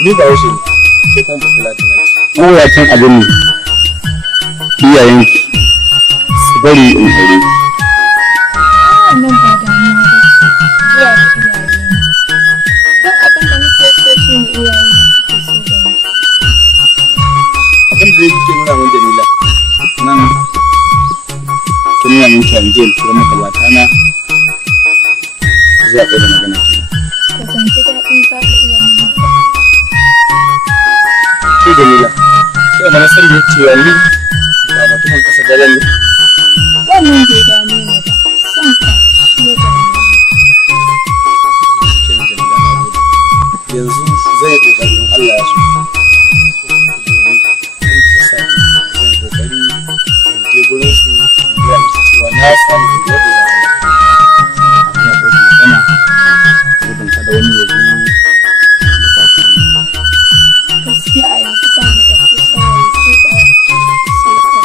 Ni ba wasu ke kan Fulatana ce. Mawuyacin abin ne iyayenki su bari in aure. Wannan ba damuwa ba ce, zuwa da iyaye ne. Don abin da nake so shi ne iyaye na suke so da ni. Abin da zai kike nuna min Jamila nan kin nuna min kyanje kira maka batana zuwa ɗaya da magana ke. Ka zanci daɗin za ka iya mun haka. Ke Jamila, ke mana san da cewa ni ba mutumin ƙasa daren ne. Wannan bai dame ni ba, son ka shi ya dame ni. Ke Jamila na gode. Yanzu zai ƙoƙari in Allah ya so. Gurin su ya musu cewa na samu da yadda za a yi a kuma ɗauka magana gudun kada wani ya zo ya bata ni. Gaskiya a yanzu ba ni da kusa wani ko ɗaya sai ka.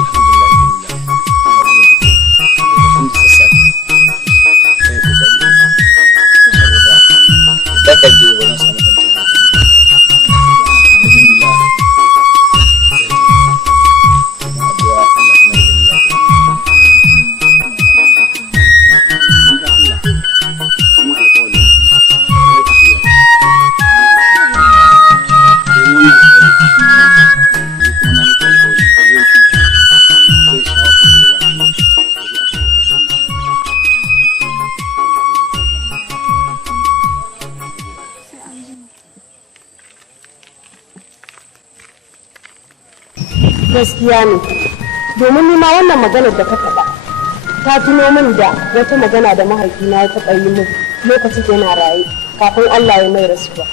Alhamdulillah Jamila na gode lokacin da sassafe sai ƙoƙari in saboda idan ban je ba zan samu kwanciyar hankali. Jamila gaskiya ne domin nima wannan maganar da ka faɗa ta tuno min da wata magana da mahaifina ya taɓa yi min lokacin yana raye kafin Allah ya mai rasuwa.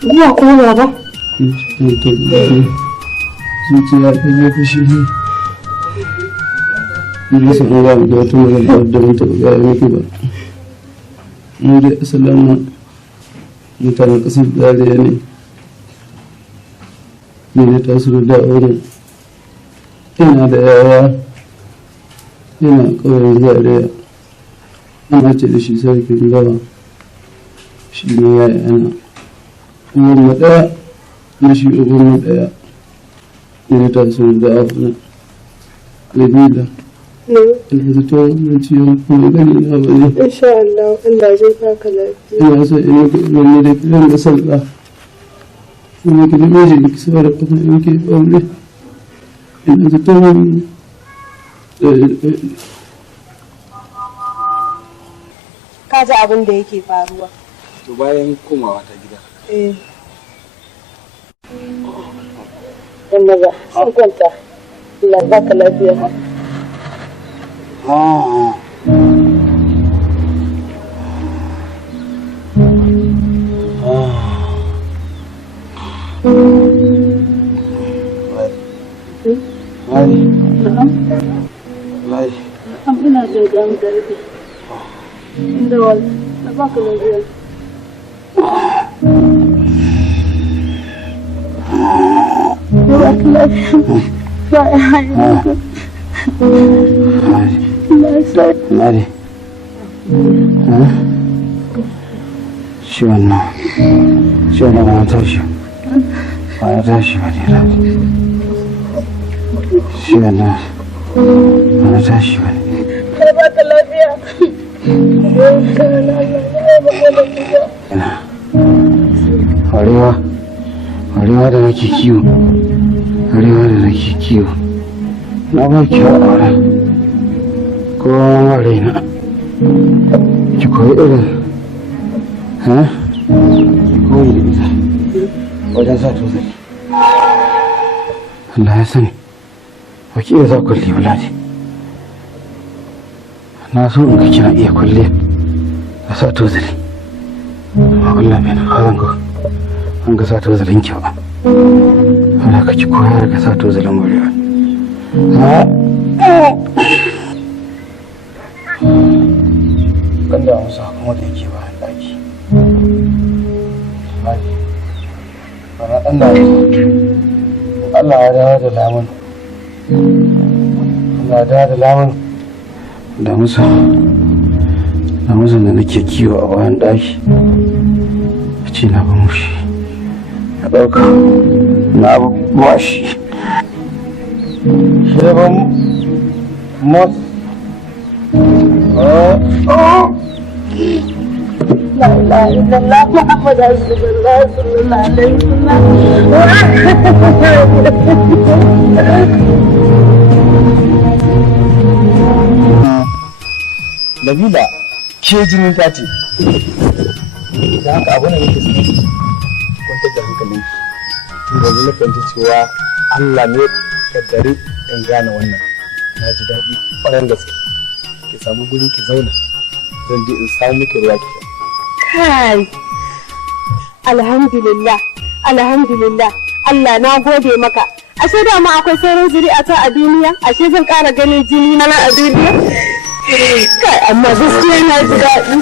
Zuwa kuma ba? Zuciya ta zai fushi ne. Ina son Allah da wata magana da mun taɓa gaya miki ba. Mu dai asalin mutanen ƙasar Zaria ne. Ni na taso da aure. Ina da yaya. Ina ƙauyen Zaria. Ana ce da shi sarkin gawa. Shi ne yayana. Uwanmu ɗaya. Da shi uwanmu ɗaya. Ni na taso da aure. Nabila. Yanzu ta wannan ciwon kuma gani na bane. Insha Allah, Allah zai baka lafiya. Ina so in yi wani da kiran da sallah. Ina ki da miji ki sa da kuma in ki aure. Ina ta tawon Ka ji abin da yake faruwa. to bayan komawa ta gida. Dan maza, sun kwanta. Allah baka lafiya. Ina da dan garbi. Inda wal, na baka lafiya. Baka lafiya. Ba ya hanyar. Mari. Shi wannan ba tashi. Ba ya tashi ba ne na. Shi wannan ba ya tashi ba ne. Kai ba ka lafiya. Ina. Warewa da nake kiwo. Na ba ki aure. Kowa raina ki koyi irin ki koyi da ita wajen sa tozali. Allah ya sani ba ki iya za kwalli ba lati. Na so in ga kina iya kwalli a sa tozali amma Allah bai nufa an ga sa tozalin ki ba. Allah ka ki koyar ga sa tozalin warewa. Kan da musu kuma da yake ba daki. Bana Allah ya dawo da lamun Allah da lamun da musa da nake kiwo a bayan daki ce na ba mushi na ɗauka na ba shi shi ba mot لا إله إلا الله محمد رسول الله صلى الله عليه وسلم. Nabila ke jinin ta ce da haka abu ne yake so kwantar da hankalin ki yanzu na fahimci cewa Allah ne kaddare in gane wannan na ji daɗi ƙwarar gaske ki samu guri ki zauna zan je in samu miki ruwa ki Kai, alhamdulillah, alhamdulillah, Allah na gode maka. Ashe da ma akwai sauran zuri'a ta a duniya, ashe zan ƙara ganin jini na a duniya. Kai, amma gaskiya na ji daɗi.